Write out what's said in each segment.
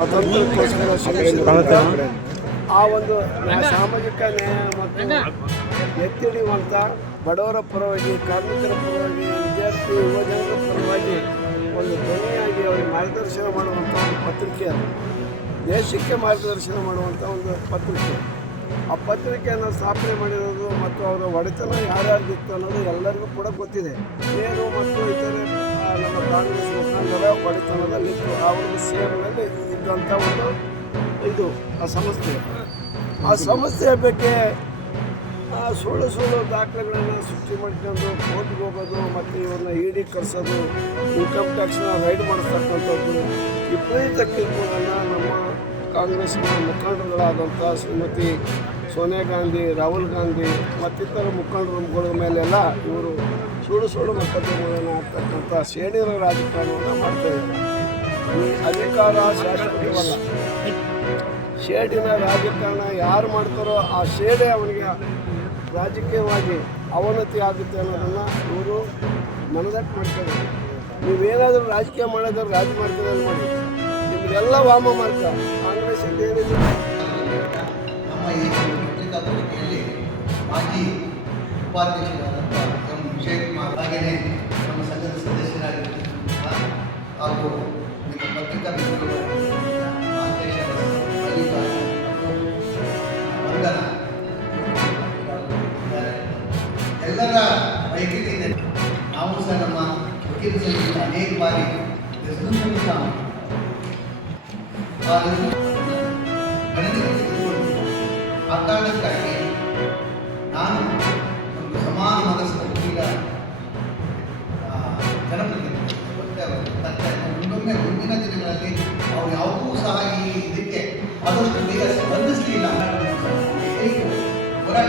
ಸ್ವಾತಂತ್ರ್ಯಕ್ಕೋಸ್ಕರ ಶ್ರಮಿಸಿದ ಆ ಒಂದು ಸಾಮಾಜಿಕ ನ್ಯಾಯ ಮತ್ತು ಎತ್ತಿ ಹಿಡಿಯುವಂಥ ಬಡವರ ಪರವಾಗಿ, ಕಾರ್ಮಿಕರ ಪರವಾಗಿ, ವಿದ್ಯಾರ್ಥಿ ಯುವಜನರ ಪರವಾಗಿ ಒಂದು ಧ್ವನಿಯಾಗಿ ಅವರಿಗೆ ಮಾರ್ಗದರ್ಶನ ಮಾಡುವಂಥ ಒಂದು ಪತ್ರಿಕೆ ಅದು. ದೇಶಕ್ಕೆ ಮಾರ್ಗದರ್ಶನ ಮಾಡುವಂಥ ಒಂದು ಪತ್ರಿಕೆ. ಆ ಪತ್ರಿಕೆಯನ್ನು ಸ್ಥಾಪನೆ ಮಾಡಿರೋದು ಮತ್ತು ಅವರ ಒಡೆತನ ಯಾರ್ಯಾರ್ದಿತ್ತು ಅನ್ನೋದು ಎಲ್ಲರಿಗೂ ಕೂಡ ಗೊತ್ತಿದೆ. ನೇರು ಮತ್ತು ಇತರೆ ನಮ್ಮ ಕಾಂಗ್ರೆಸ್ ಮುಖಂಡರ ಒಡೆತನದಲ್ಲಿತ್ತು. ಅವ್ರ ಸೇರಿನಲ್ಲಿ ಇದ್ದಂಥ ಒಂದು ಇದು ಆ ಸಂಸ್ಥೆಯ ಬಗ್ಗೆ ಸುಳ್ಳು ದಾಖಲೆಗಳನ್ನು ಸೃಷ್ಟಿ ಮಾಡ್ಕೊಂಡು ಕೋರ್ಟ್ಗೆ ಹೋಗೋದು ಮತ್ತು ಇವ್ರನ್ನ ಇಡಿ ಕರೆಸೋದು, ಇನ್ಕಮ್ ಟ್ಯಾಕ್ಸ್ನ ರೈಡ್ ಮಾಡಿಸ್ತಕ್ಕಂಥದ್ದು, ವಿಪರೀತ ಕಿರುಕುಳನ್ನು ನಮ್ಮ ಕಾಂಗ್ರೆಸ್ನ ಮುಖಂಡರುಗಳಾದಂಥ ಶ್ರೀಮತಿ ಸೋನಿಯಾ ಗಾಂಧಿ, ರಾಹುಲ್ ಗಾಂಧಿ ಮತ್ತಿತರ ಮುಖಂಡರುಗಳ ಮೇಲೆಲ್ಲ ಇವರು ಸುಳ್ಳು ಮೊಕದ್ದಮೆಗಳನ್ನು ಆಗ್ತಕ್ಕಂಥ ಶ್ರೇಣಿಯರ ರಾಜಕಾರಣವನ್ನು ಮಾಡ್ತಾಯಿದ್ದಾರೆ. ಈ ಅಧಿಕಾರ ಶಾಶ್ವತವಲ್ಲ. ಶೇಡಿನ ರಾಜಕಾರಣ ಯಾರು ಮಾಡ್ತಾರೋ ಆ ಶೇಡೇ ಅವನಿಗೆ ರಾಜಕೀಯವಾಗಿ ಅವನತಿ ಆಗುತ್ತೆ ಅನ್ನೋದನ್ನು ಇವರು ಮನದಟ್ಟು ಮಾಡ್ತಾರೆ. ನೀವೇನಾದರೂ ರಾಜಕೀಯ ಮಾಡೋದಾದ್ರೆ ರಾಜಮಾರ್ಗದಲ್ಲಿ ಮಾಡಿ, ನಿಮಗೆಲ್ಲ ವಾಮ ಮಾರ್ಗ. ಕಾಂಗ್ರೆಸ್ ಏನಿಲ್ಲ. ನಮ್ಮ ಈ ಪತ್ರಿಕಾಗೋಷ್ಠಿಯಲ್ಲಿ ಮಾಜಿ ಉಪಾಧ್ಯಕ್ಷರಾದಂಥ ಎಂ ವಿಜಯಕುಮಾರ್, ಹಾಗೆಯೇ ನಮ್ಮ ಸಂಘದ ಸದಸ್ಯರಾಗಿರ್ತಕ್ಕಂಥ ಹಾಗೂ ಪತ್ರಿಕಾ ಎಲ್ಲರ ವೈದ್ಯರಿಂದ ನಾವು ಸಹ ನಮ್ಮ ವಕೀಲ ಸಂಘದಿಂದ ಅನೇಕ ಬಾರಿ ರೆಸಲ್ಯೂಷನ್ ಆ ಕಾರಣಕ್ಕಾಗಿ ನಾನು ಒಂದು ಸಮಾನ ಮನಸ್ಕ ವಕೀಲ ಜನಪ್ರತಿನಿಧಿ ಮುಂದೊಮ್ಮೆ ಮುಂದಿನ ದಿನಗಳಲ್ಲಿ ಅವರು ಯಾವುದೂ ಸಹ ಈ ಇದಕ್ಕೆ ಆದಷ್ಟು ಬೇಗ ಸ್ಪಂದಿಸಲಿಲ್ಲ. ಹೋರಾಟ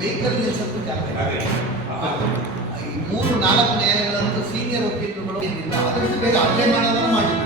ವೆಹಿಕಲ್ ನಿಲ್ಲಿಸೋದು ಜಾಗ ಈ 3-4 ನ್ಯಾಯಾಲಯಗಳಂತೂ ಸೀನಿಯರ್ ವಕೀಲರುಗಳು ಆದಷ್ಟು ಬೇಗ ಅರ್ಜೆ ಮಾಡೋದನ್ನು ಮಾಡಿದ್ದಾರೆ.